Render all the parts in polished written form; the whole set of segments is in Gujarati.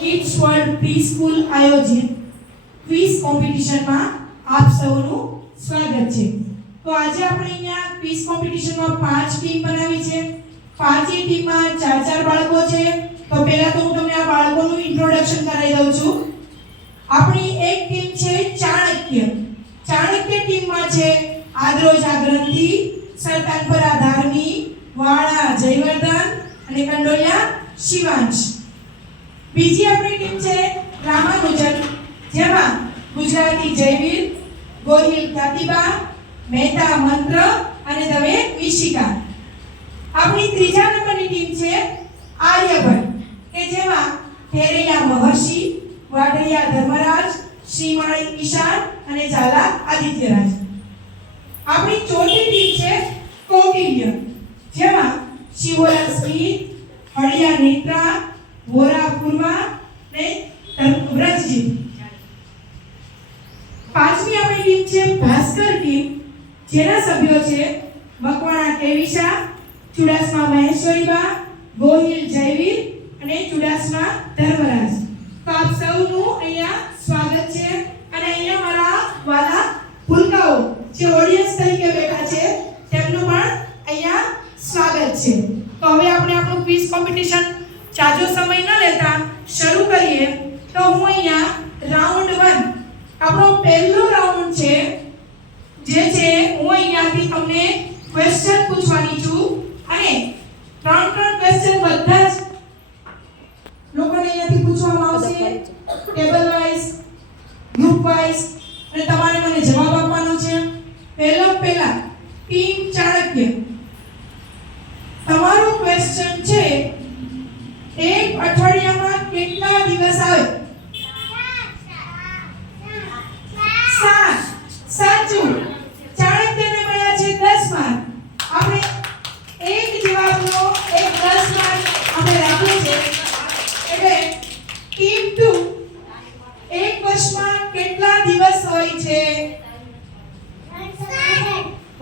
કિડ્સ વર્લ્ડ પ્રી સ્કૂલ આયોજિત ક્વિઝ કોમ્પિટિશનમાં આપ સૌનું સ્વાગત છે। તો આજે આપણે અહીંયા ક્વિઝ કોમ્પિટિશનમાં 5 ટીમ બનાવી છે। પાંચેય ટીમમાં 4 બાળકો છે। તો પહેલા તો હું તમને આ બાળકોનું ઇન્ટ્રોડક્શન કરાવી દઉં છું। આપણી એક ટીમ છે ચાણક્ય। ચાણક્ય ટીમમાં છે આદ્રોજ ગ્રંથિ, સરતાનપરા ધાર્મી, વાળા જયવર્ધન અને કંડોલિયા શિવાંશ। બીજી આપણી ટીમ છે રામાનુજન, જેમાં ગુજરાતી જયવીર, ગોહિલ પ્રતિભા, મહેતા મંત્ર અને દવે વિશિકા। આપણી ત્રીજા નંબરની ટીમ છે આર્યભટ્ટ, કે જેમાં ઠેરૈયા મહર્ષિ, વાઢિયા ધર્મરાજ, શ્રીમાળી ઈશાન અને ઝાલા આદિત્યરાજ। આપણી ચોથી ટીમ છે કૌટિલ્ય, જેમાં શિવોલા સ્મિત, હળિયા નેત્રા, વોરા પૂર્વા અને વ્રજજી। પાંચમી આપણી ટીમ છે ભાસ્કર ટીમ, જેના સભ્યો છે મકવાણા કેવિશા, ચુડાસમા મહેશ્વરીબા, ગોહિલ જયવીર અને ચુડાસમા ધર્મરાજ। તો આપ સૌનું અહીંયા સ્વાગત છે અને અહીંયા મારા વાલા ભૂલકાઓ જે ઓડિયન્સ તરીકે બેઠા છે તેમનું પણ અહીંયા સ્વાગત છે। તો હવે આપણે આપણું ક્વિઝ કોમ્પિટિશન જાજો સમય ન લેતા શરૂ કરીએ। તો હું અહીંયા રાઉન્ડ 1 આપણો પહેલો રાઉન્ડ છે, જે છે હું અહીંયાથી તમને ક્વેશ્ચન પૂછવાની છું અને 3 ક્વેશ્ચન બધા જ લોકોને અહીંયાથી પૂછવામાં આવશે, ટેબલ વાઇઝ, ગ્રુપ વાઇઝ, અને તમારે મને જવાબ આપવાનો છે। પહેલા ટીમ ચાણક્ય, તમારો ક્વેશ્ચન છે એક અઠવાડિયામાં કેટલા દિવસ આવે? 7। સાચું। ચાણક્યને મળ્યા છે 10 માર્ક। આપણે એક જવાબનો એક 10 માર્ક આપણે રાખ્યો છે। એટલે ટીમ 2, એક વર્ષમાં કેટલા દિવસ હોય છે?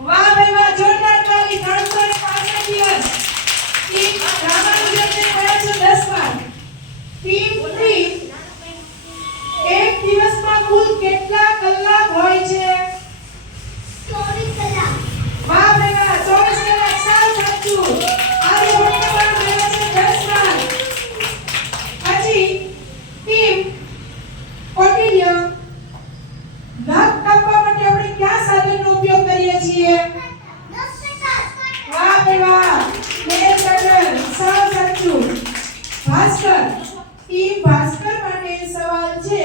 વાહ ભાઈ વાહ, જોરદાર તાળી, 365 દિવસ। ટીમ રામાનુજનને મળ્યા છે 10 માર્ક। ટીમ 3, એક દિવસમાં કુલ કેટલા કલાક હોય છે? 24 કલાક। વાહ ભાઈ વાહ, 24 કલાક, સાવ સાચું। આર્યભટ્ટને પણ મળ્યા છે 10 માર્ક। પછી ટીમ કૌટિલ્ય, નખ કાપવા માટે આપણે કયા સાધનનો ઉપયોગ કરીએ છીએ? વાહ ભાઈ વાહ, નેલ કટર, સાવ સાચું। ભાસ્કર, ટીમ ભાસ્કર માટે સવાલ છે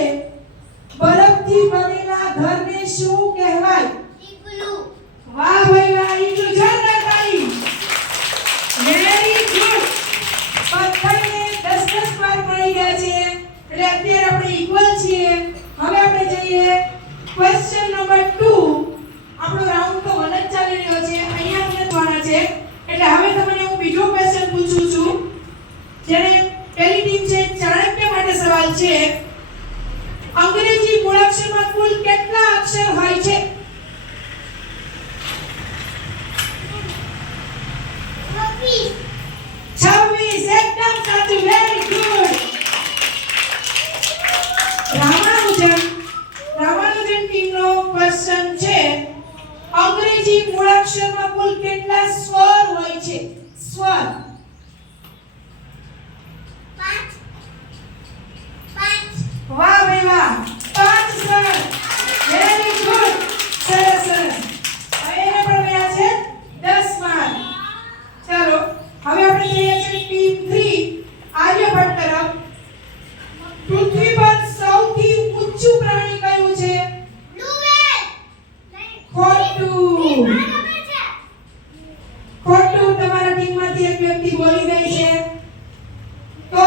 બરફથી બનેલા ઘરને શું કહેવાય? ઇગ્લુ। વાહ ભાઈ વાહ, ઇગ્લુ, જોરદાર તાળી, વેરી ગુડ। બધાને 10 માર્ક મળી ગયા છે, એટલે અત્યારે આપણે ઇક્વલ છીએ। હવે આપણે જઈએ ક્વેશ્ચન નંબર 2। આપણો રાઉન્ડ તો 1 જ ચાલી રહ્યો છે, અહીંયા મને જોવાના છે, એટલે હવે તમને હું બીજો ક્વેશ્ચન પૂછું છું, જેને પહેલી ટીમ છે ચાણક્ય માટે સવાલ છે અંગ્રેજી મૂળાક્ષરમાં કુલ કેટલા અક્ષર હોય છે? 26। એકદમ સાચું, વેરી ગુડ। રામાનુજન ટીમનો ક્વેશ્ચન છે અંગ્રેજી મૂળાક્ષરમાં કુલ કેટલા સ્વર હોય છે? સ્વર 5। વાહ ભાઈ વાહ, 5 સ્વર, વેરી ગુડ, સરસ સરસ। હવે એને પણ મળ્યા છે 10 માર્ક। ચાલો હવે આપણે જઈએ છીએ ટીમ 3 આર્યભટ્ટ તરફ। પૃથ્વી પર સૌથી ઊંચું પ્રાણી કયું છે? ખોટું, ખોટું, તમારા ટીમમાંથી એક વ્યક્તિ બોલી ગઈ છે, તો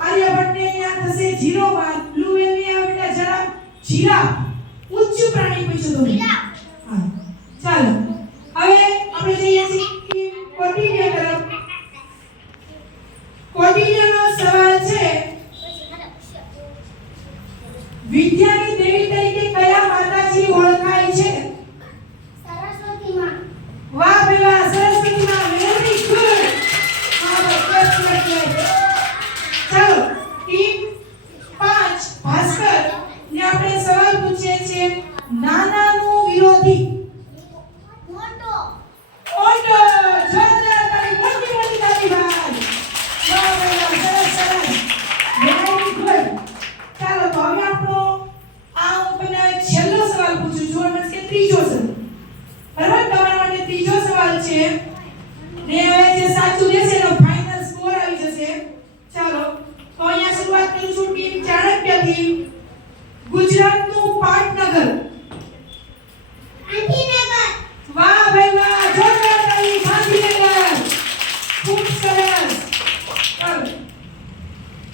આર્યભટ્ટને અહીંયા થશે 0 માર્ક। બ્લુ વેલ ની આવે બેટા, જરા જીરાફ, ઊંચું પ્રાણી પૂછ્યું તમે। હા, ચાલો હવે આપણે જઈએ છીએ ટીમ કૌટિલ્ય તરફ। કૌટિલ્યનો સવાલ છે વિદ્યાની દેવી તરીકે કયા માતાજી ઓળખાય છે? સરસ્વતી માં। વાહ ભાઈ વાહ, સરસ્વતી માં, વેરી ગુડ। ચાલો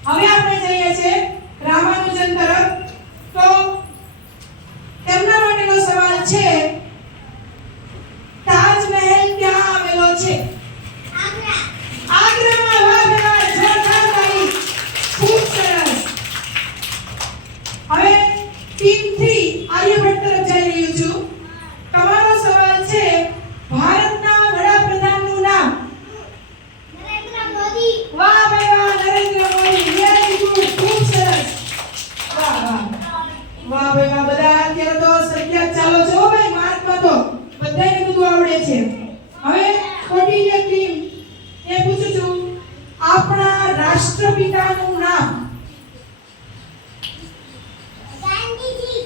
હવે આપણે જઈએ છીએ રામાનુજન તરફ. તો તેમના માટેનો સવાલ છે તાજમહેલ ક્યાં આવેલો છે? આગ્રા. આગ્રામાં. વાહ બેટા, જોરદાર તાળી. ખૂબ સરસ. હવે ટીમ 3 આર્યભટ્ટ તરફ જઈ રહ્યું છું. તમારો સવાલ છે ભારતના વડાપ્રધાનનું નામ. નરેન્દ્ર મોદી. વાહ ભાઈ વાહ, નરેન્દ્ર મોદી. વેરી ગુડ, ખૂબ સરસ. વાહ વાહ વાહ ભાઈ વાહ. બધા અત્યારે તો સરખ્યા જ ચાલો છો ભાઈ, માર્કમાં તો બધાને બધું આવડે છે. હવે કોટિલ્ય ટીમ એ પૂછું છું આપણા રાષ્ટ્રપિતાનું નામ. ગાંધીજી.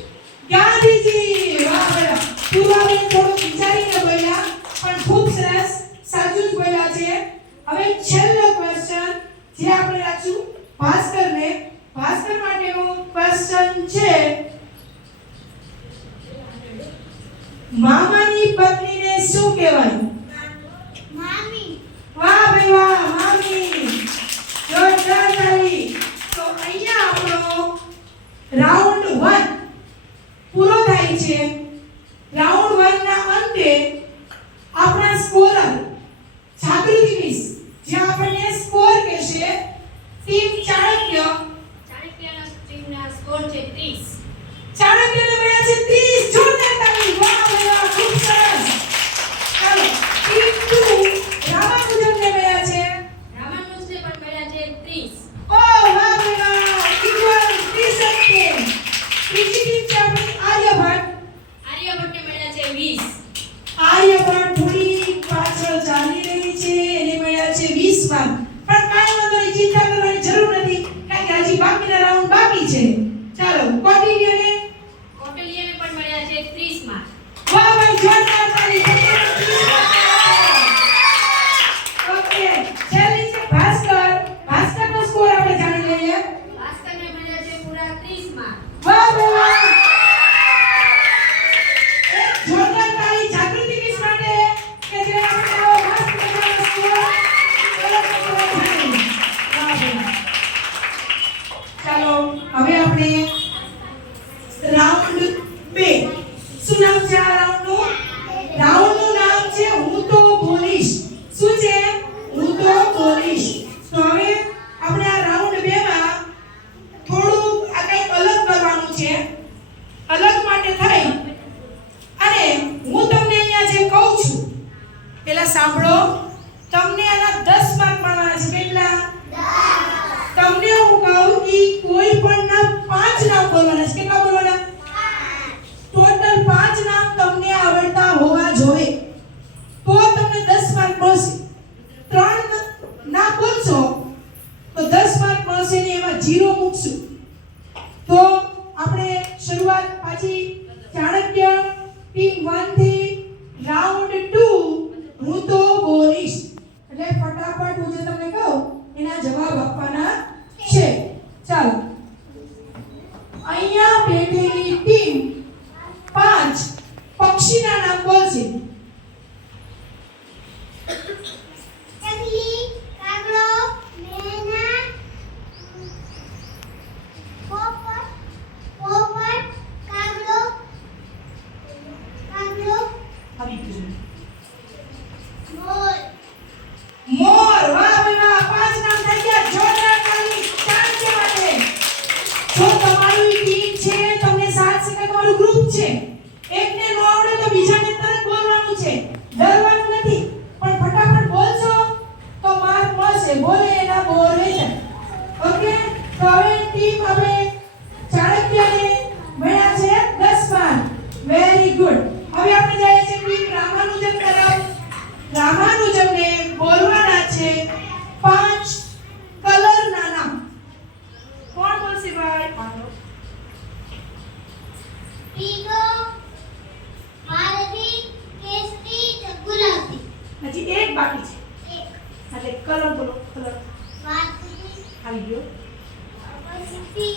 ગાંધીજી. વાહ બેટા, પૂર્વાબેન થોડું વિચારીને બોલ્યા પણ ખૂબ સરસ, સાચું જ બોલ્યા છે. હવે છેલ્લો ક્વેશ્ચન જે આપણે રાખશું ભાસ્કરને. ભાસ્કર માટેનો ક્વેશ્ચન છે મામાની પત્નીને શું કહેવાય? મામી. વાહ ભાઈ વાહ, મામી. જોરદાર તાળી. તો અહીંયા આપણો રાઉન્ડ 1 પૂરો થાય છે. રાઉન્ડ 1 ના અંતે આપણા સ્કોરર જાગૃતિ મિસ જે આપણને સ્કોર કહેશે. ટીમ ચાણક્ય. ચાણક્યના ટીમના સ્કોર છે 30. ચાણક્યને મળ્યા છે 30. જોરદાર તાળી. વાહ ભાઈ વાહ, ખૂબ સરસ. ચાલો ટીમ 2 રામાનુજનને મળ્યા છે. રામાનુજને પણ મળ્યા છે 30. ઓ વાહ ભાઈ વાહ, ઇક્વલ 30 અંકે. ત્રીજી ટીમ છે આપણી આર્યભટ્ટ. આર્યભટ્ટને મળ્યા છે 20. આર્યભટ્ટ થોડી પાછળ ચાલી રહી છે, એને મળ્યા છે 20 માર્ક. પણ કાંઈ વાંધો નહીં, ચિંતા કરવાની જરૂર નથી કારણ કે હજી બાકીના રાઉન્ડ બાકી છે. ચાલો કોટિલ્યને. કૌટિલ્યને પણ મળ્યા છે 30 માર્ક. વાહ ભાઈ, જોરદાર તાળી. ઓકે, છેલ્લી છે ભાસ્કર. ભાસ્કરનો સ્કોર આપણે જાણી લઈએ. ભાસ્કરને મળ્યા છે પૂરા 30 માર્ક. વાહ ભાઈ વાહ. એક જોરદાર તાળી જાગૃતિ મિસ માટે કે જે આપણો મસ્ત મજાનો સ્કોર ચાલો હવે આપણે રાઉન્ડ 2. શું નામ છે આ રાઉન્ડનું? રાઉન્ડનું નામ છે હું તો બોલીશ. શું છે? હું તો બોલીશ. તો હવે આપણે આ રાઉન્ડ 2 માં થોડું આ કંઈક અલગ કરવાનું છે. અલગ માટે થઈ અને હું તમને અહીંયા જે કહું છું પેલા સાંભળો. તમને આના 10 માર્ક મળવાના છે. કેટલા? 10. તમને હું કહું કે કોઈ પણ ના 5 નામ બોલવાના છે. કેટલા બોલવાના? 5. ટોટલ 5 નામ તમને આવડતા હોવા જોઈએ તો તમને 10 માર્ક મળશે. 3 નામ બોલશો તો 10 માર્ક મળશે ને એમાં 0 મૂકશું. તો આપણે શરૂઆત પાછી ચાણક્ય ટીમ 1 થી રાઉન્ડ 2 હું તો બોલીશ એટલે ફટાફટ હું જે તમને કહું એના જવાબ આપવાના છે. ચાલો અહીંયા બેઠેલી ટીમ 5 પક્ષીના નામ બોલશે. ચકલી. કાગડો. મેના. પોપટ. પોપટ. કાગડો. કાગડો. આવી ગયું. મોર. મોર. વાહ ભાઈ વાહ, 5 નામ થઈ ગયા. જોરદાર તાળી ચાણક્ય માટે. જો તમારી ટીમ છે, તમને 7 સેકન્ડ તમારું ગ્રુપ છે, એકને નો આવડે તો બીજાને તરત બોલવાનું છે. ડરવાનું નથી પણ ફટાફટ બોલશો તો માર્ક મળશે. બોલે એના બોર રહી જાય. ઓકે, તો હવે ટીમ આપણે ચાણક્યને મળ્યા છે 10 માર્ક. Very good. હવે આપણે જઈએ છીએ ટીમ રામાનુજન તરફ. રામાનુજનને બોલવાના છે 5 કલરના નામ. કોણ બોલશે ભાઈ? પીળો. માલવી. કેસરી. ગુલાબી. હજી એક બાકી છે. એક. એટલે કલર બોલો. કલર વાદળી. આવી ગયો. પછી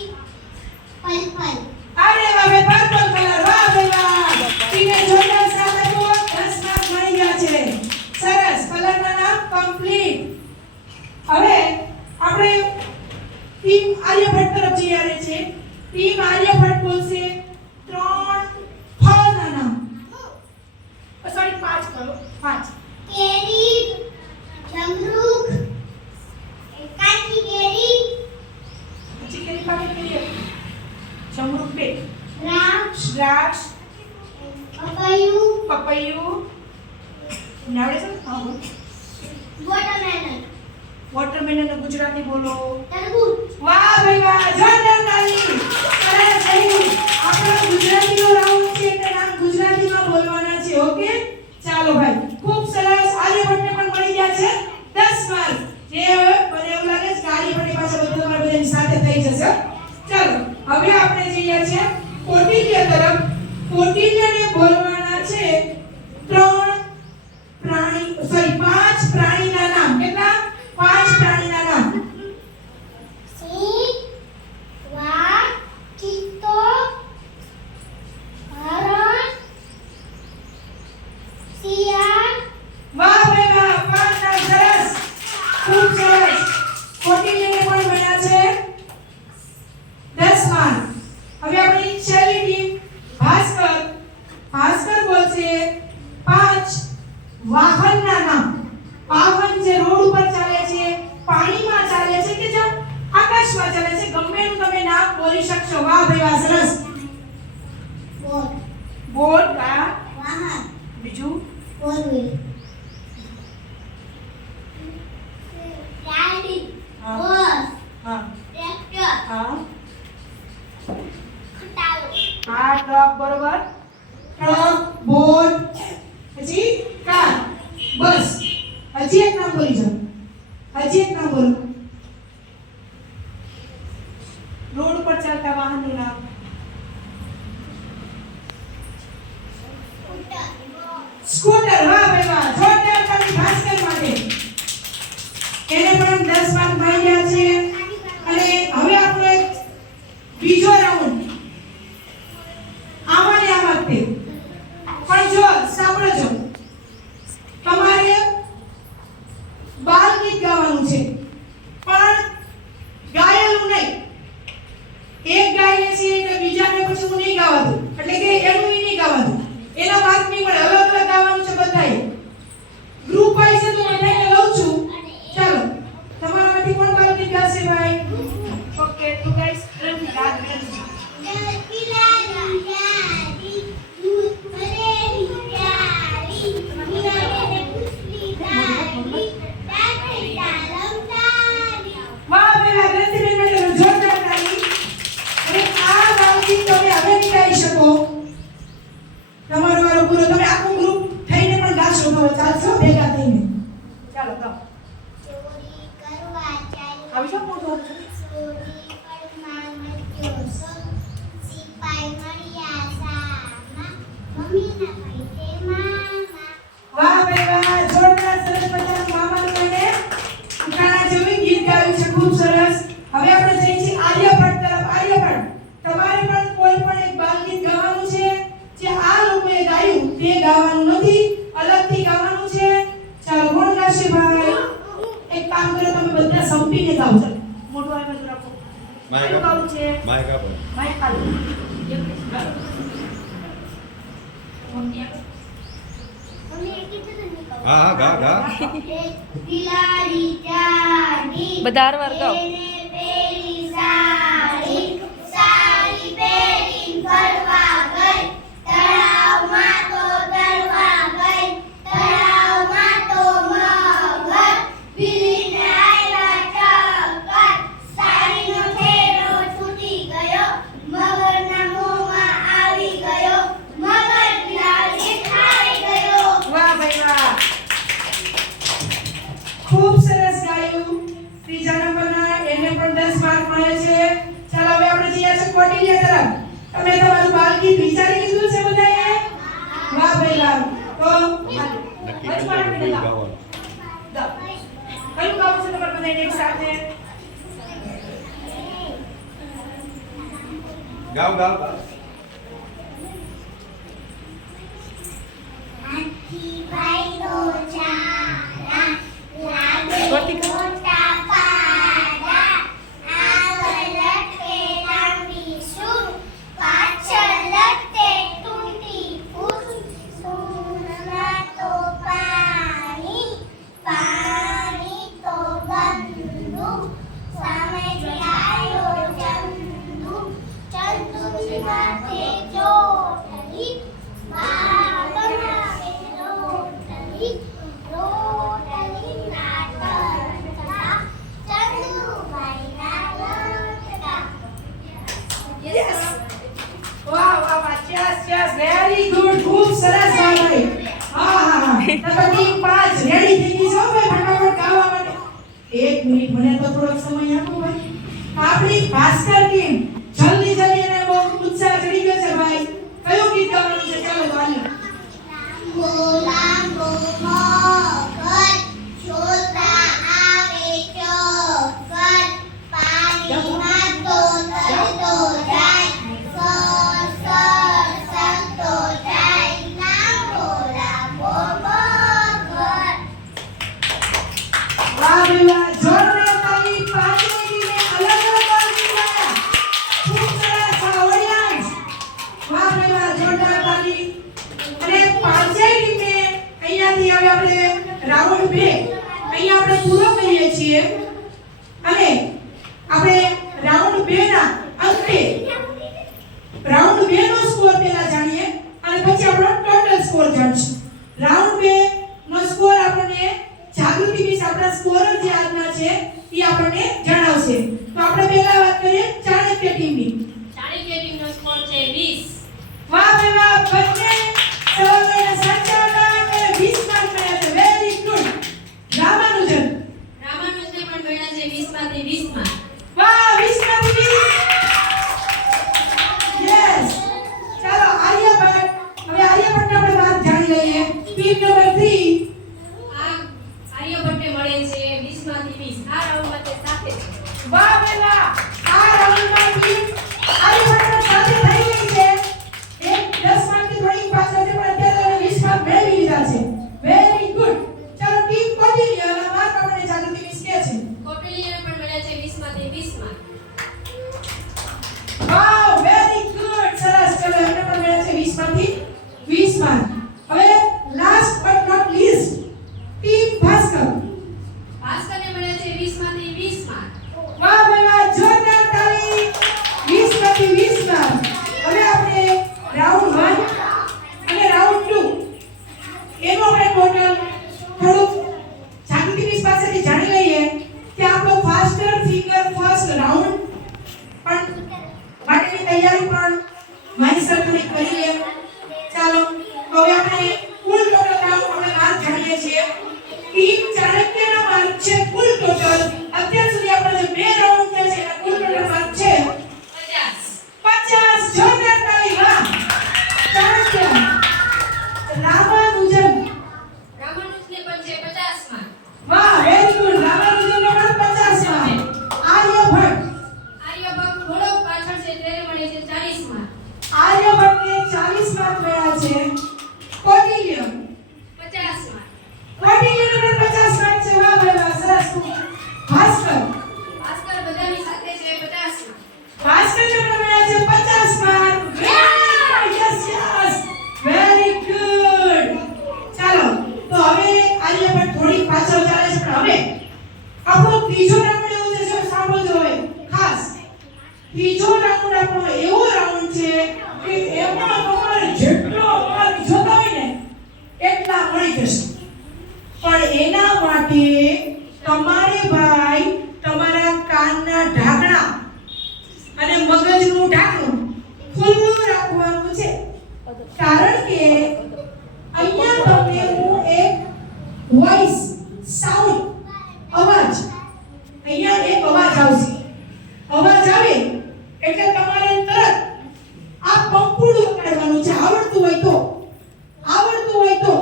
પર્પલ. અરે વાહ ભાઈ, પર્પલ કલર. વાહ ભાઈ વાહ, ટીમે જોરદાર સાથ આપ્યો. 10 માર્ક મળી ગયા છે. સરસ, કલરના નામ કમ્પ્લીટ. હવે આપણે ટીમ આર્યભટ્ટ તરફ જઈ રહે છે. ટીમ આર્યભટ્ટ બોલશે 3 ફળના નામ. સોરી 5 કરો 5. કેરી, જમરૂખ, કાચી કેરી, પછી કેરી પાકે કરીએ. જમરૂખ 2, દ્રાક્ષ, દ્રાક્ષ, પપૈયું, પપૈયું, નાવડે છે ને? હા. વોટરમેલન, વોટરમેલન ગુજરાતી બોલો. તરબૂચ, વાહ ભાઈ વાહ, જોરદાર તાળી. સરસ થયું. આપણો ગુજરાતીનો રાઉન્ડ છે એટલે નામ ગુજરાતીમાં બોલવાના છે. ઓકે, ચાલો ભાઈ, ખૂબ સરસ. આર્યભટ્ટને પણ મળી ગયા છે 10 માર્ક. જે મને એવું લાગે છે કે આર્યભટ્ટની પાછળ બધું તમારા બધાની સાથે થઈ જશે. ચાલો, હવે આપણે જઈએ છીએ કૌટિલ્ય તરફ. કૌટિલ્યને બોલવાના છે 5 પ્રાણીના નામ. કેટલા? 5 પ્રાણીના નામ. સિંહ, વાઘ, ચિત્તો, હરણ, શિયાળ, વાહ ભાઈ વાહ, 5 નામ. સરસ, ખૂબ સરસ. કૌટિલ્યને પણ મળ્યા છે 10 માર્ક. હવે આપણી છેલ્લી ટીમ ભાસ્કર. ભાસ્કર બોલશે 5 વાહનના નામ. વાહન જે રોડ ઉપર ચાલે છે, પાણીમાં ચાલે છે કે જે આકાશમાં ચાલે છે, ગમે એનું તમે નામ બોલી શકશો. વાહ ભાઈ વાહ, સરસ. બોટ, બોટ, આ વાહન, બીજું ફોર વ્હીલ, ગાડી, હા. બસ, હા ટ્રેક્ટર, હા ખટારો, આ ટ્રક, બરોબર. ટ્રક, બોટ, પછી કાર, બસ. હજી એક નામ બોલી જાઓ. હજી એક નામ બોલો. રોડ પર ચાલતા વાહનનું નામ. સ્કૂટર. વાહ ભાઈ વાહ, જોરદાર તાળી ભાસ્કર માટે. એને પણ 10 માર્ક મળી ગયા છે. અને હવે આપણો એક બીજો રાઉન્ડ. આમાં ને આમાં તે પણ જો સાંભળજો, તમારે બાલ ગીત ગાવાનું છે પણ ગાયેલું નહીં. એક ગાઈએ છે એટલે બીજાને પછી હું નહીં ગાવા દઉં, એટલે કે એનું નહીં ગાવા દઉં. એના માર્ક નહીં મળે. અલગ અલગ ગાવાનું છે બધાએ. ગ્રુપ વાઇઝ તો હું બધાને લઉં છું. ચાલો, તમારામાંથી કોણ બાલ ગીત ગાશે ભાઈ? ઓકે, તો ગાઈસ રાત વાહ બેલા, ગ્રંથિબેન માટે જોરદાર તાળી. અને આ બાલગીત તમે હવે નહીં ગાઈ શકો. તમારો વારો પૂરો. તમે આખું ગ્રુપ થઈને પણ ગાશો તો ચાલશો ભેગા થઈને. ચાલો ગાઓ. ચોરી કરવા ચાલ્યો, આવી જાઓ મોટો. ચોરી પરમાં મચ્યો સો, સિપાઈ મળ્યા સામા, મમ્મીના પૈસે મામા. વાહ ભાઈ વાહ, જોરદાર. સરસ મજાનું મામાનું મને ઉઠાણા જેવું ગીત ગાયું છે. ખૂબ સરસ. હવે આપણે જઈએ છીએ આર્યભટ્ટ તરફ. આર્યભટ્ટ, તમારે પણ કોઈ પણ એક બાલગીત ગાવાનું છે. જે આ લોકોએ ગાયું તે ગાવાનું નથી, અલગથી ગાવાનું છે. ચાલો, કોણ ગાશે ભાઈ? એક કામ કરો, તમે બધા સંપીને ગાઓ. ચાલો, મોટું આ બાજુ રાખો. માઈક કયું ગાવું છે? માઈક આપો. માઈક ખાલી. મમ્મી એ કીધું ને કહું. હા હા ગા ગા. એક બિલાડી જાડી, બધા હારવાર ગાઓ. એને પેરી સાડી, સાડી પહેરીને ફરવા ગઈ, તળાવમાં તો તરવા ગઈ, તળાવમાં તો મગર, બિલીને આવ્યા ચક્કર, સાડીનો થેલો છૂટી ગયો, મગરના મોંમાં આવી ગયો, મગર બિલાડી ખાઈ ગયો. વાહ ભાઈ વાહ, ખૂબ સરસ ગાયું. ત્રીજા નંબરના એને પણ 10 માર્ક મળે છે. ચાલો, હવે આપણે જઈએ છીએ કૌટિલ્ય તરફ. તમે તમારું બાલગીત વિચારી લીધું છે બધાએ? વાહ ભાઈ વાહ. તો નક્કી કરી લો કોઈ ગાવાનું. કયું ગાવું છે તમારે બધાને એક સાથે? ગાઓ ગાઓ ગાઓ. હાથી ભાઈનો ચારા, લાગે સ્વાતિકા. મોટા પાડા, આવ નંબર ટીમ 5 રેડી થઈ ગઈ છો ભાઈ ફટાફટ ગાવા માટે 1 મિનિટ મને તો થોડોક સમય આપો ભાઈ આપણી ભાસ્કર ટીમ જલ્દી જલ્દી એને બહુ ઉત્સાહ ચડી ગયો છે ભાઈ કયું ગીત ગાવાનું છે ચાલો ગાઈએ લાંબો મોગર છોટા આવે ચોકર પાણીમાં તો તરતો જાય સર સર સંતો જાય લાંબો લાંબો મોગર વાહ ભાઈ વાહ જોરદાર તાળી પાણીને અલગ અલગ કરી દીધા ખૂબ સરસ ઓડિયન્સ વાહ ભાઈ વાહ જોરદાર તાળી અને પાંચેય ટીમે અહીંયાથી હવે આપણે રાઉન્ડ 2 અહીંયા આપણે પૂરો કરીએ છીએ અને આપણે રાઉન્ડ 2 ના અંતે રાઉન્ડ 2 નો સ્કોર પહેલા જાણીએ અને પછી આપણો ટોટલ સ્કોર જાણીશું રાઉન્ડ 2 નો સ્કોર આપણને જાગૃતિ મિસ આપણા સ્કોરર જે આજના છે એ આપણને જણાવશે તો આપણે પહેલા વાત કરીએ ચાણક્ય ટીમની ચાણક્ય ટીમનો સ્કોર છે 20. વાહ ભાઈ વાહ બંને સવાલોને સાચા હતા અને 20 માર્ક મળ્યા છે વેરી ગુડ રામાનુજન રામાનુજને પણ મળ્યા છે 20 માંથી 20 માર્ક. વાહ 20 માંથી 20 યસ ચાલો આર્યભટ્ટ હવે આર્યભટ્ટ આપણે વાત જાણી લઈએ ટીમ નંબર 3 આ આર્યભટ્ટને મળે છે 20 માંથી 20. આ રાઉન્ડમાં તે સાથે છે. વાહ ભાઈ વાહ આ રાઉન્ડમાં ટીમ આર્યભટ્ટ સાથે થઈ ગઈ છે એક 10 માર્કની થોડી પાછળ છે પણ અત્યારે 20 માર્ક મેળવી લીધા છે વેરી ગુડ ચાલો ટીમ કોટિલિયા ના માર્ક આપણને જાગૃતિ મિસ કહે છે કોટલીને પણ મળ્યા છે 20 માંથી 20 માર્ક. વાવ વેરી ગુડ સરસ ચલો એમને પણ મળ્યા છે 20 માંથી 20 માર્ક હવે last but not least team Bhaskar ભાસ્કરને મળ્યા છે 20 માંથી 20 માર્ક. વાહ ભાઈ વાહ જોરદાર તાળી 20 માંથી 20 માર્ક હવે આપણે રાઉન્ડ 1 અને રાઉન્ડ 2 એનો આપણે ટોટલ થોડુંક જાગૃતિ મિસ પાસેથી જાણી લઈએ કે આપણો ફાસ્ટર ફિંગર ફર્સ્ટ રાઉન્ડ પણ માટેની તૈયારી પણ મારી સર થોડી કરી લે ચાલો હવે આપણે કુલ ટોટલ રાઉન્ડ આપણે માર્ક જાણીએ છીએ ટીમ ચાણક્યના માર્ક છે કુલ ટોટલ અત્યાર સુધી આપણે જે બે રાઉન્ડ થયા છે એના કુલ ટોટલ માર્ક છે 50 જોરદાર તાળી વાહ ચાણક્ય રામાનુજન રામાનુજને પણ છે 50 માર્ક. વાહ વેરી ગુડ રામાનુજનને પણ 50 માર્ક આર્યભટ્ટ આર્યભટ્ટ થોડોક પાછળ છે તેને મળે છે 40 માર્ક. આર્યભટ્ટને 40 માર્ક મળ્યા છે કોટિલ્ય 50 માર્ક. કોટિલ્યને પણ 50 માર્ક છે વાહ ભાઈ વાહ સરસ ભાસ્કર ભાસ્કર બધાની સાથે છે 50 માર્ક. ભાસ્કરને પણ મળ્યા છે 50 mark yes yes very good ચાલો તો હવે આર્યભટ્ટ થોડી પાછળ ચાલે છે પણ હવે આપણો ત્રીજો રાઉન્ડ એવો છે જો સાંભળજો હવે ખાસ ત્રીજો રાઉન્ડ આપણો એવો રાઉન્ડ છે કે એમાં તમારે જેટલો માર્ક જોતા હોય ને એટલા મળી જશે પણ એના માટે તમારે ભાઈ તમારા કાનના ઢાંકણા અને મગજનું ઢાંકણું ખુલ્લું રાખવાનું છે કારણ કે અહીંયા તમને હું એક વોઇસ સાઉન્ડ અવાજ અહીંયા એક અવાજ આવશે અવાજ આવે એટલે તમારે તરત આ પંપુડું વગાડવાનું છે આવડતું હોય તો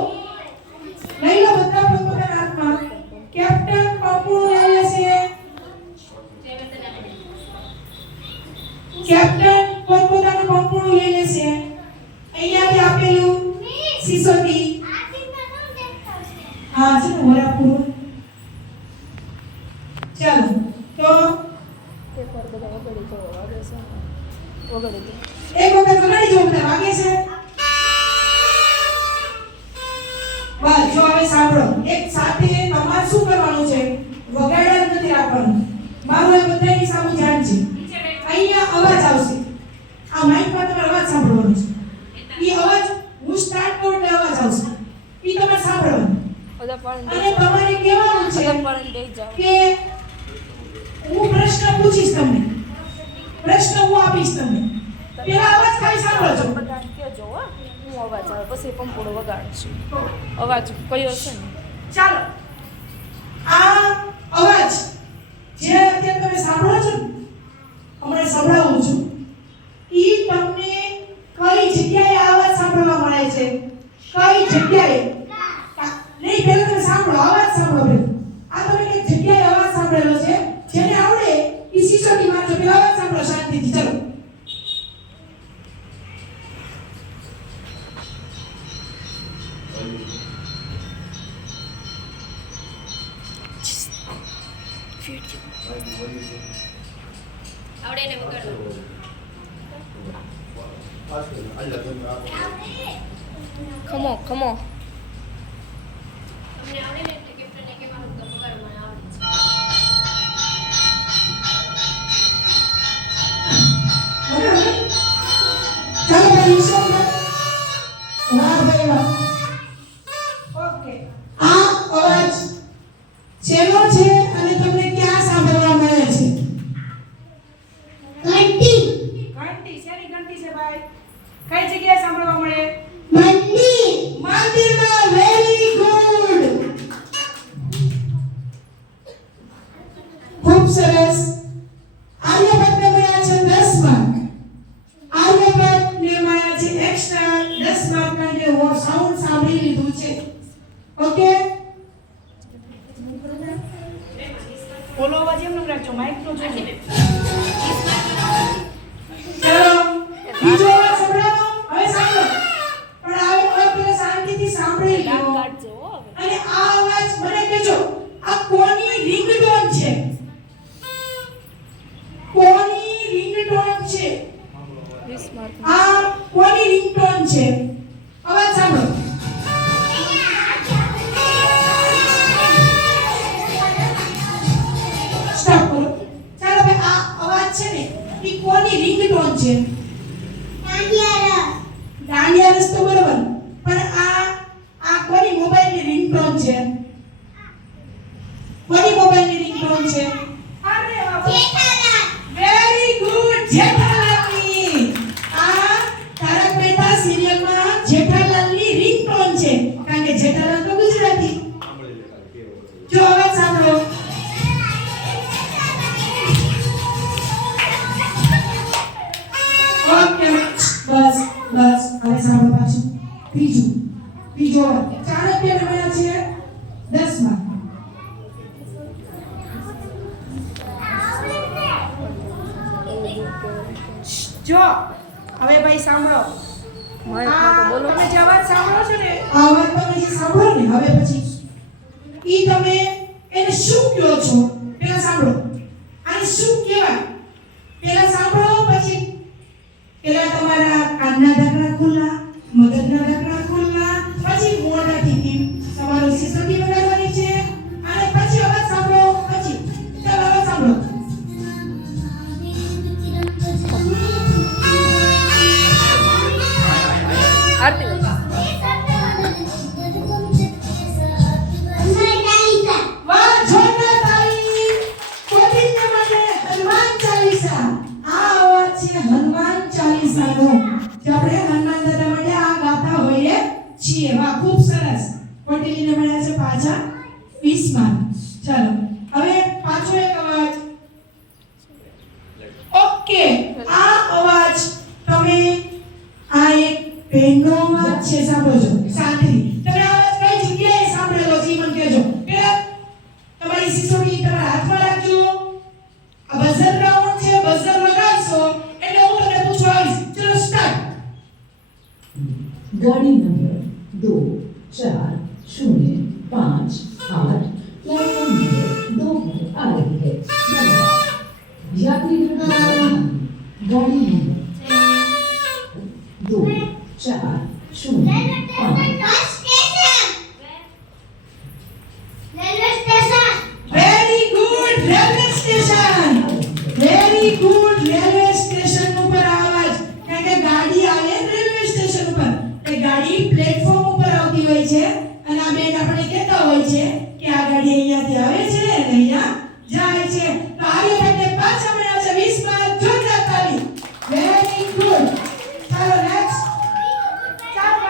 લઈ લો બધા પોતાના હાથમાં કેપ્ટન પંપુડું લઈ લેશે કેપ્ટન પોતાનું પંપુડું લઈ લેશે અહીંયાથી આપેલું સિસોટી હા છે ને વરાપુર ચાલો તો એક વખત વગાડી જો બધા વાગે છે બસ જો હવે સાંભળો એક સાથે તમારે શું કરવાનું છે વગાડ્યા નથી રાખવાનું મારું એ બધાની સામે ધ્યાન છે અહીંયા અવાજ આવશે આ માઈકમાં તમારે અવાજ સાંભળવાનો છે એ અવાજ હું સ્ટાર્ટ કરું એટલે અવાજ આવશે એ તમારે સાંભળવાનું અને તમારે કહેવાનું છે કે હું પ્રશ્ન પૂછીશ તમને પ્રશ્ન હું આપીશ તમને પેલા અવાજ ખાલી સાંભળજો હું અવાજ આવે પછી પંપોડો વગાડશું અવાજ કયો છે ને ચાલો આ અવાજ જે અત્યારે તમે સાંભળો છો ને, હમણાં સંભળાવું છું ઈ તમને કઈ જગ્યાએ આ અવાજ સાંભળવા મળે છે, કઈ જગ્યાએ નહીં, પહેલા તમે સાંભળો, અવાજ સાંભળો પહેલા. આ તમે એક જગ્યાએ અવાજ સાંભળેલો છે, જેને આવડે ઈ સિસોટી મારજો, પેલા અવાજ સાંભળો શાંતિથી. ચલો આવડે ને વગાડવાનું. ખમો ખમો તમને આવડે ને એટલે કેપ્ટનને કહેવાનું કે વગાડવાનું આવડે છે. ચાલો ભાઈ ઈશ્વર, વાહ ભાઈ વાહ. ઓકે, આ અવાજ શેનો છે અને તમને ક્યાં સાંભળવા મળે છે? ઘંટી ઘંટી. શેની ઘંટી છે ભાઈ? કઈ જગ્યાએ સાંભળવા મળે? મંડી મંદિરમાં. વેરી ગુડ, ખૂબ સરસ. આર્યભટ્ટને મળ્યા છે 10 માર્ક. આર્યભટ્ટને મળ્યા છે એક્સ્ટ્રા 10 માર્ક કારણ કે સાઉન્ડ સાંભળી લીધું છે. ઓકે, બોલો અવાજ એમ રાખજો, માઇક નો જોજો. ચલો બીજો અવાજ સંભળાવો. હવે સાંભળો, પણ આ અવાજ પેલા શાંતિથી સાંભળી લો. કાઢજો હો હવે અને આ અવાજ મને કહેજો, આ કોની રિંગટોન છે? કોની રિંગટોન છે? 20 માર્ક આ કોની રિંગટોન છે? અવાજ સાંભળો. સ્ટોપ કરો. ચાલો ભાઈ, આ અવાજ છે ને એ કોની રિંગટોન છે? દાંડિયા દાંડિયા રસ તો બરોબર, પણ આ કોની મોબાઈલની રિંગટોન છે? કોની મોબાઈલની રિંગટોન છે? અરે જેઠાલાલ વેરી ગુડ, જેઠાલાલની. આ તારક મહેતા સિરિયલમાં જેઠાલાલની રિંગટોન છે, કારણ કે જેઠાલાલ તો ગુજરાતી. જો અવાજ સાંભળો. ઓકે, બસ બસ, હવે સાંભળો પાછું. ત્રીજો અવાજ. ચાણક્યને મળ્યા છે 10 માર્ક. જો હવે ભાઈ સાંભળો, માઇકમાં તો બોલો તમે જે અવાજ સાંભળો છો ને, આ અવાજ તમે જે સાંભળો ને હવે પછી ઈ તમે એને શું કહો છો? પેલા સાંભળો, આને શું કહેવાય? પેલા સાંભળો, પછી પેલા તમારા કાનના ઢાંકણા ખુલ્લા, મગજના ઢાંકણા ખુલ્લા, પછી મોઢાથી તમારું સિસોટી વગાડવાની છે, અને પછી અવાજ સાંભળો. પછી ચાલો અવાજ સાંભળો. આરતી વાહ, જોરદાર તાળી. કોટિંગને માટે હનુમાન ચાલીસા. આ અવાજ છે હનુમાન ચાલીસાનો, જે આપણે હનુમાન દાદા માટે આ ગાતા હોઈએ છીએ. વાહ, ખૂબ સરસ. કોટિંગને મળ્યા છે પાછા 20 માર્ક. ચાલો હવે પાછો એક અવાજ. ઓકે, આ અવાજ તમે આ એક પેનનો અવાજ છે, સાંભળજો શાંતિથી. તમે આ અવાજ કઈ જગ્યાએ સાંભળેલો છે ઈ મને કહેજો. પેલા તમારી સિસોટી તમારા હાથમાં રાખજો. આ બઝર રાઉન્ડ છે, બઝર વગાડશો એટલે હું તમને પૂછવા આવીશ. ચલો સ્ટાર્ટ. गाड़ी नंबर 2 4 0 5 8 प्लेटफॉर्म नंबर 2 पर आ रही है। धन्यवाद। यात्रीगण गाड़ी number 2 4 0 5 bus station very good, railway station. Very good, railway station ઉપર અવાજ. કારણ કે ગાડી આવે રેલવે સ્ટેશન ઉપર, એ ગાડી પ્લેટફોર્મ ઉપર આવતી હોય છે, અને આ બેન આપણે કહેતા હોય છે કે આ ગાડી અહીંયાથી આવે છે અને અહીંયા જાય છે. તો આર્યભટ્ટને પાછા મળ્યા છે 20 માર્ક. જોરદાર તાળી. Very good. ચાલો નેક્સ્ટ. ચાલો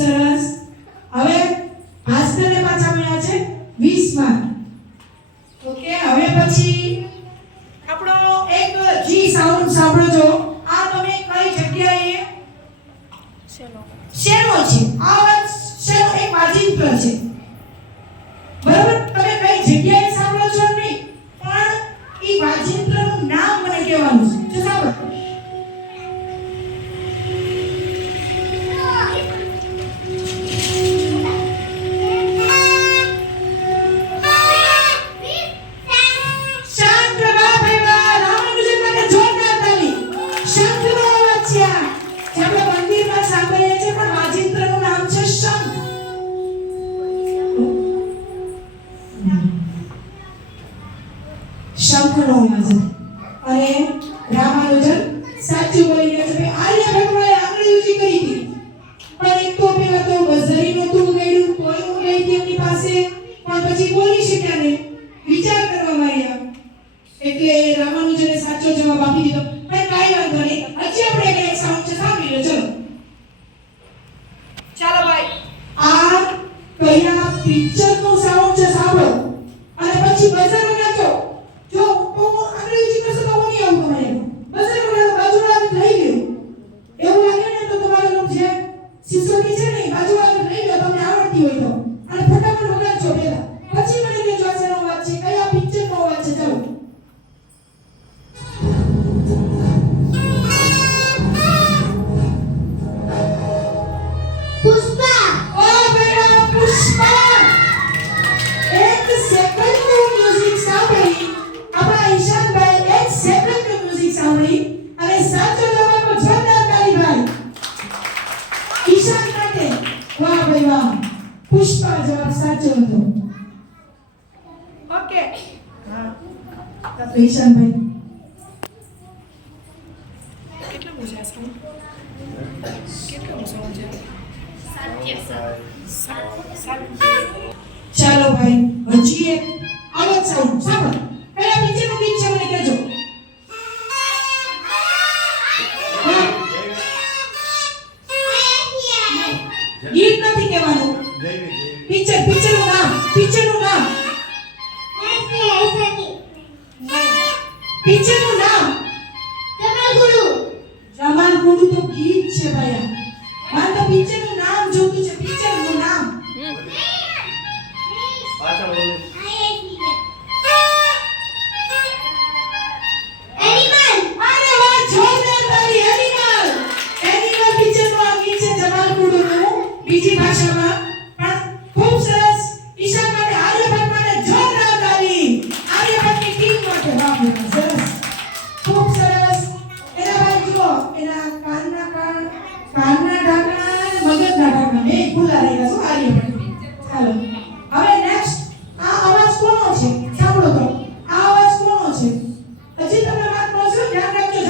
સરસ. હવે ભાસ્કરને પાછા મળ્યા છે 20 માર્ક. ઓકે, હવે પછી આપણો એક જી સાઉન્ડ સાંભળો છો. આ તમે કઈ જગ્યાએ શેનો શેનો છે? આ અવાજ શેનો? એક વાજિંત્ર છે. બરાબર? તમે કઈ જગ્યાએ સાંભળો છો નહીં, પણ ઈ વાજિંત્રનું નામ મને કહેવાનું છે. જો સાંભળો. શંખ. વાહ ભાઈ વાહ. રામાનુજન માટે જોરદાર તાલી. શંખનો અવાજ છે આ. જે આપણે મંદિરમાં સાંભળીએ છીએ, પણ વાજિંત્રનું નામ છે શંખ. શંખનો અવાજ. અને રામાનુજન સાચું બોલી રહ્યા છે. આર્યભટ્ટોએ આંગળી ઊંચી કરી હતી, પણ એક તો પેલા તો બઝરી નહોતું વગાડ્યું, તોય વગાડી હતી એમની પાસે, પણ પછી બોલી શક્યા નહીં, વિચાર કરવા માંડ્યા. એટલે રામાનુજને સાચો જવાબ આપી દીધો. પણ કાંઈ વાંધો નહીં, હજી આપણે એક સાઉન્ડ છે, સાંભળી લો. ચલો ચાલો ભાઈ, આ કયા પિક્ચરનું સાઉન્ડ છે સાંભળો, અને પછી બઝર વગાડજો. જો તો આંગળી ઊંચી કરશો તો હું નહીં આવું તમારે. બઝર વગાડો, બાજુવાળા લઈ ગયો. એવું લાગે ને તો તમારે લોક જે સિસોટી છે ને બાજુવાળા લઈ લો, તમને આવડતી હોય તો, અને ફટાફટ વગાડજો પહેલા. પછી મને કહેજો આ શેનો અવાજ છે, કયા પિક્ચરનો અવાજ છે. ચાલો. પુષ્પા. ઓ બેટા પુષ્પા. એક સેકન્ડનું મ્યુઝિક સાંભળી આપણા ઈશાનભાઈ, એક સેકન્ડનું મ્યુઝિક સાંભળી અને સાચો જવાબ આપો. જોરદાર તાળી ભાઈ ઈશાન માટે. વાહ ભાઈ વાહ. પુષ્પા જવાબ સાચો હતો. ઓકે, હા તો ઈશાનભાઈ કેટલું છે સાઉન્ડ? કેટલું સાઉન્ડ છે? ચાલો ભાઈ, હજી એક અવાજ સાઉન્ડ સાંભળો. કયા પિક્ચરનું ગીત છે મને કહેજો. ગીત નથી કહેવાનું, પિક્ચરનું નામ. પિક્ચરનું નામ. પિક્ચરનું નામ. જમાલ ગુરુ તો ગીત છે ભાઈ. આ તો પિક્ચરનું નામ જોતું છે. પિક્ચરનું નામ. પાછા બોલો. અરે વાહ, જોરદાર તાળી. એનિમલ પિક્ચરનું આ ગીત છે જમાલ ગુરુનું, બીજી ભાષામાં. પણ ખૂબ સરસ. ઈશાન માટે, આર્યભટ્ટ માટે જોરદાર તાળી. આર્યભટ્ટની ટીમ માટે. વાહ બેટા, સરસ, ખૂબ સરસ. એના ભાઈ જુઓ, એના કાનના ઢાંકણા અને મગજના ઢાંકણા બે ખુલ્લા રહ્યા. શું આર્યભટ્ટ? ચાલો, હવે નેક્સ્ટ. આ અવાજ કોનો છે સાંભળો તો. આ અવાજ કોનો છે? હજી તમને વાત મળશે, ધ્યાન રાખજો.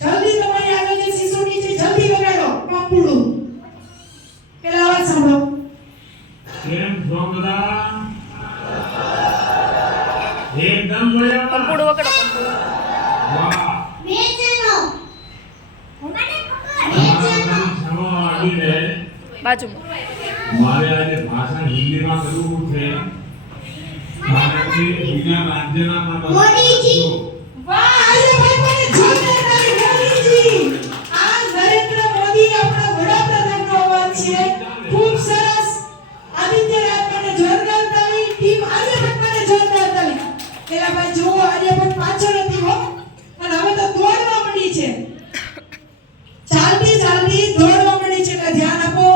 જલ્દી તમારી આગળ જે સિસોટી છે જલ્દી વગાડો. પંપુડું. પેલા અવાજ સાંભળો. કેમ છો બધા? એકદમ બઢિયા. પંપુડું વગાડો, પંપુડું. વાહ. તમારા ક્ષમા માગીને બાજુમાં. મારે આજે ભાષણ હિન્દીમાં કરવું છે, કારણ કે બીજા રાજ્યના મોદીજી. વાહ, આર્યભટ્ટ માટે જોરદાર તાળી. મોદીજી. આ નરેન્દ્ર મોદી આપણા વડાપ્રધાનનો અવાજ છે. ખૂબ સરસ. આદિત્ય રાજ માટે જોરદાર તાળી. ટીમ આર્યભટ્ટ માટે જોરદાર તાળી. પેલા ભાઈ જુઓ, આર્યભટ્ટ પાછળ હતી હો, અને હવે તો દોડવા મળી છે. ચાલતી દોડવા મળી છે. એટલે ધ્યાન આપો.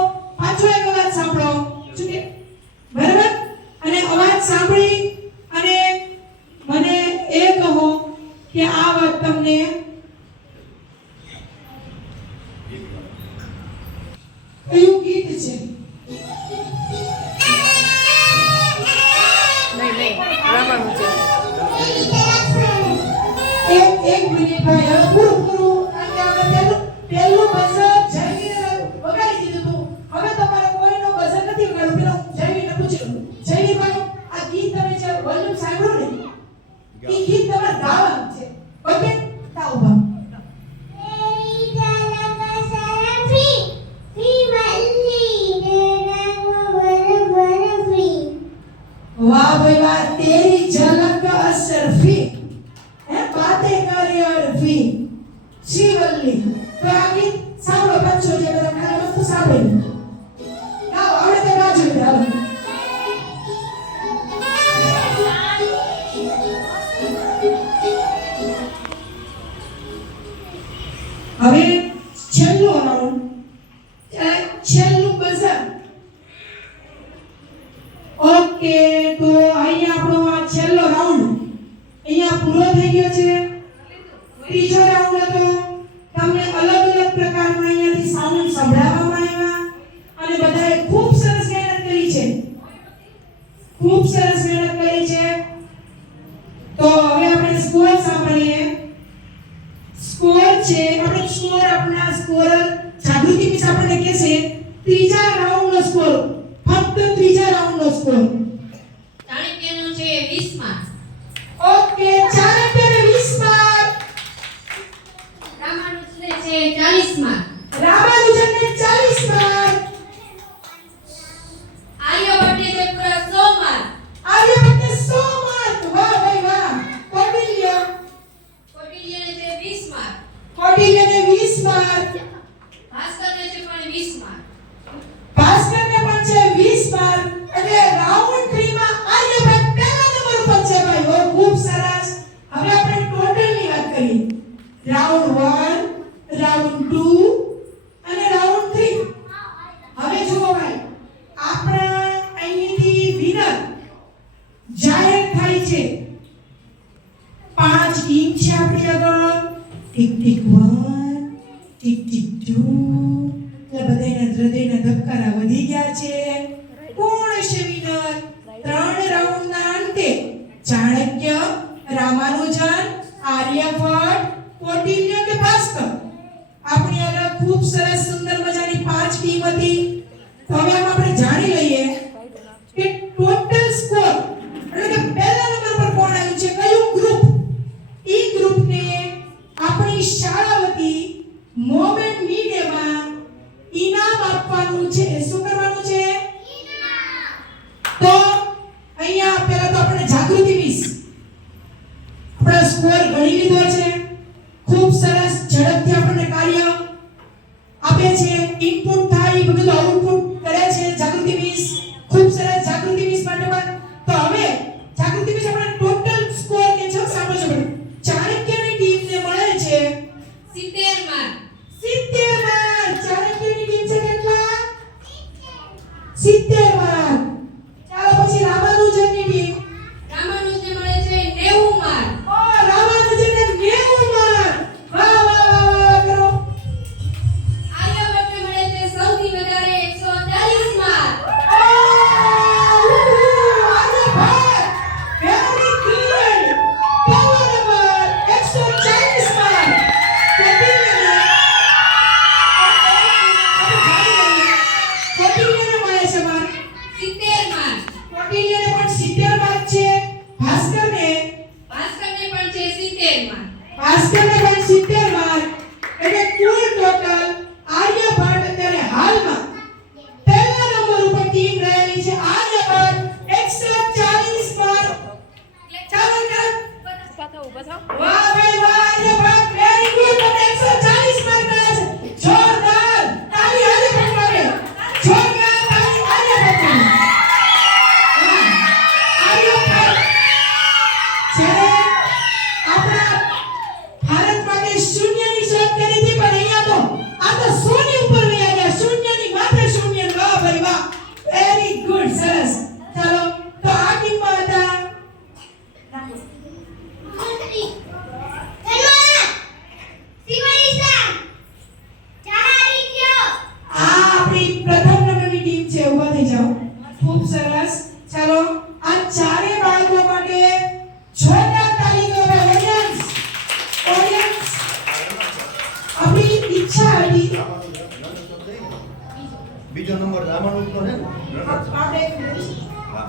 પાછો એક અવાજ સાંભળો. શું કે? બરાબર? અને અવાજ સાંભળી અને મને એ કહો કે આ વાત તમને કયું ગીત છે? નહીં, રામાનુજન. એક મિનિટ ભાઈ, હવે પૂરું. અને આપણે પહેલું બઝર જયવીને વગાડી દીધું હતું. હવે તમારે કોઈનો બઝર નથી વગાડવું. પેલા જયવીને પૂછ્યું, જયવીભાઈ આ ગીત તમે જે વોલ્યુમ સાંભળ્યું ને, એ ગીત તમારે ગાવાનું છે. ઓકે, તાવ ઉભા. Free, free, भाई वाह, तेरी झलक अशरफी है बातें करे अरफी शिवल्ली। तो आ गीत સાંભળો પંચો જે બધા ખાલી વસ્તુ સાંભળી ગાઓ આવડે તો ગાજો હાલો હવે છેલ્લો રાઉન્ડ છેલ્લું બઝર ઓકે તો અહીંયા આપણો આ છેલ્લો રાઉન્ડ અહીંયા પૂરો થઈ ગયો છે ત્રીજો રાઉન્ડ હતો તમને અલગ અલગ પ્રકારના અહીંયાથી સાઉન્ડ સંભળાવવામાં આવ્યા અને બધાએ ખૂબ સરસ મહેનત કરી છે ખૂબ સરસ મહેનત કરી છે તો હવે આપણે સ્કોર સાંભળીએ સ્કોર છે આપણે સ્કોર આપણા સ્કોર જાગૃતિ મિસ આપણને કહેશે ત્રીજા રાઉન્ડનો સ્કોર ફક્ત ત્રીજા રાઉન્ડનો સ્કોર ચાણક્યનો છે 20 માર્ક ઓકે ચાણક્યને 20 માર્ક રામાનુજને છે 40 માર્ક રામાનુજનને 40 માર્ક આર્યભટ્ટને છે પૂરા 100 માર્ક આર્યભટ્ટને 100 માર્ક વાહ ભાઈ વાહ કૌટિલ્યને છે 20 માર્ક કૌટિલ્યને 20 માર્ક ભાસ્કરને છે પણ 20 માર્ક ભાસ્કરને પણ છે 20 માર્ક એટલે રાઉન્ડ 3 માં આર્યભટ્ટ પહેલા નંબર ઉપર છે ભાઈ ઓ ખૂબ સરસ હવે આપણે ટોટલની વાત કરીએ રાઉન્ડ 1 રાઉન્ડ 2 અને રાઉન્ડ 3 હવે જુઓ ભાઈ આપણા અહીંથી વિનર જાહેર થાય છે 5 ટીમ છે આપણી આગળ ટિક ટિક 1 ટિક ટિક 2 એટલે બધાના હૃદયના ધબકારા વધી ગયા છે કોણ હશે વિનર 3 રાઉન્ડના અંતે ચાણક્ય રામાનુજન આર્યભટ્ટ કૌટિલ્ય કે ભાસ્કર આપણી આગળ ખૂબ સરસ સુંદર મજાની 5 ટીમ હતી તો હવે આમ આપણે જાણી લઈએ કે ટોટલ સ્કોર એટલે કે પહેલા નંબર પર કોણ આવ્યું છે કયું ગ્રુપ ઈ ગ્રુપને આપણી શાળા વતી મોમેન્ટ મીડિયામાં ઇનામ આપવાનું છે શું કરવાનું છે તો અહીંયા પહેલા તો આપણે જાગૃતિ મિસ આપણો સ્કોર ગણી લીધો છે ખૂબ સરસ ઝડપથી આપણને કાર્ય આપે છે ઇનપુટ થાય બધું આઉટપુટ કરે છે જાગૃતિ મિસ ખૂબ સરસ જાગૃતિ મિસ માટે પણ તો હવે જાગૃતિ મિસ આપણે ટોટલ સ્કોર કે છે સાંભળો છો ચાણક્યની ટીમને મળે છે 70 માર્ક 70 માર્ક ચાણક્યની ટીમ છે કેટલા 70 માર્ક ચાલો પછી રામાનુજનની ટીમ રામાનુજને મળે છે 90 માર્ક ઓ રામાનુજનને 90 માર્ક વાહ વાહ વાહ વાહ કરો આર્યભટ્ટને મળે છે સૌથી વધારે 140 માર્ક વેરી ગુડ પહેલો નંબર 140 માર્ક કૌટિલ્યને મળે છે માર્ક 70 માર્ક કૌટિલ્યને પણ 70 માર્ક છે ભાસ્કરને પણ છે 70 માર્ક ભાસ્કરને પણ 70 માર્ક એટલે કુલ ટોટલ આર્યભટ્ટ અત્યારે હાલમાં પહેલા નંબર ઉપર ટીમ રહેલી છે આર્યભટ્ટ 140 માર્ક ચાલો ચાલો ઊભા થાઓ ઊભા થાઓ વાહ ભાઈ વાહ આર્યભટ્ટ વેરી ગુડ અને 140 માર્ક મળ્યા છે જોરદાર તાળી આર્યભટ્ટ માટે જોરદાર તાળી આર્યભટ્ટ માટે આર્યભટ્ટ જ્યારે આપણા ભારત માટે શૂન્યની શોધ કરી હતી પણ અહીંયા તો આ તો શૂન્ય ઉપર વયા ગયા શૂન્યની માથે શૂન્ય વાહ ભાઈ વાહ વેરી ગુડ સરસ ચાલો તો આ ટીમમાં હતા મંત્રી કનવા શિવાલીસા ચાણક્ય આ આપણી પ્રથમ નંબરની ટીમ છે ઊભા થઈ જાઓ ખૂબ સરસ ચાલો આ ચારે બાળકો માટે જોરદાર તાળી દો ઓડિયન્સ આપણી ઈચ્છા હતી બીજો નંબર રામાનુજનો છે ને આપણે હા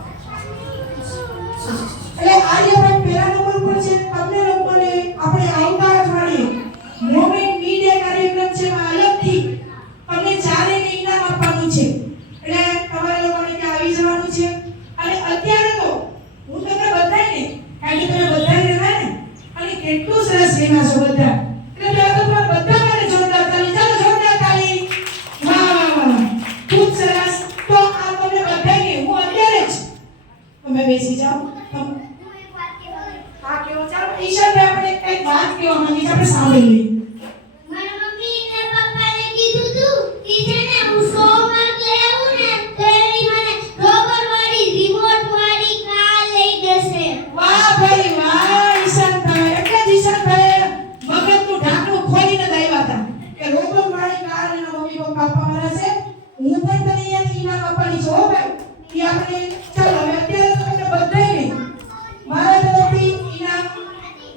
એટલે આર્યભટ્ટ પહેલા નંબર પર છે તમને લોકોને આપણે આવતા અઠવાડિયે મોમેન્ટ મીડિયા કાર્યક્રમ છે એમાં અલગથી તમને ચારેયને ઇનામ આપવાનું છે એટલે તમારે લોકોને ત્યાં આવી જવાનું છે અને અત્યારે તો બેસી જાઓ. હું એક વાત કહેવા હા કેવો ચાલો ઈશાનભાઈ આપણે એક વાત કહેવા માંગીએ છીએ, આપણે સાંભળી લઈએ. મારા મમ્મી ને પપ્પાને કીધું તું કે છે ને હું 100 માર્ક લઈ આવું ને તો એની મને રોબર વાળી રિમોટ વાળી કાર લઈ દેશે. વાહ ભાઈ વાહ ઈશાનભાઈ, એટલે જ ઈશાનભાઈ મગજનું ઢાંકણું ખોલીને જ આવ્યા હતા કે રોબો વાળી કાર એના મમ્મી પપ્પા આપવાના છે. હું પણ તને અહીંયાથી ઇનામ આપવાની છું હો ભાઈ. ઈ આપણે ચાલો હવે અત્યારે તો તમને બધાયને મારા તરફથી ઇનામ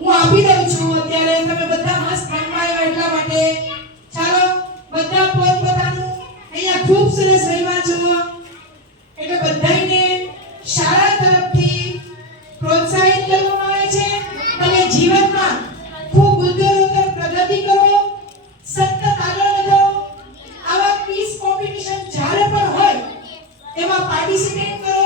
હું આપી દઉં છું. અત્યારે તમે બધા મસ્ત રમવા આવ્યા એટલા માટે ચાલો બધા પોતપોતાનું અહીંયા ખૂબ સરસ રમ્યા છો એટલે બધાયને શાળા તરફથી પ્રોત્સાહિત કરવામાં આવે છે. તમે જીવનમાં ખૂબ ઉત્તરોત્તર પ્રગતિ કરો, સતત આગળ વધો. આવા ક્વિઝ કોમ્પિટિશન જ્યારે પણ હોય એમાં પાર્ટિસિપેટ કરો.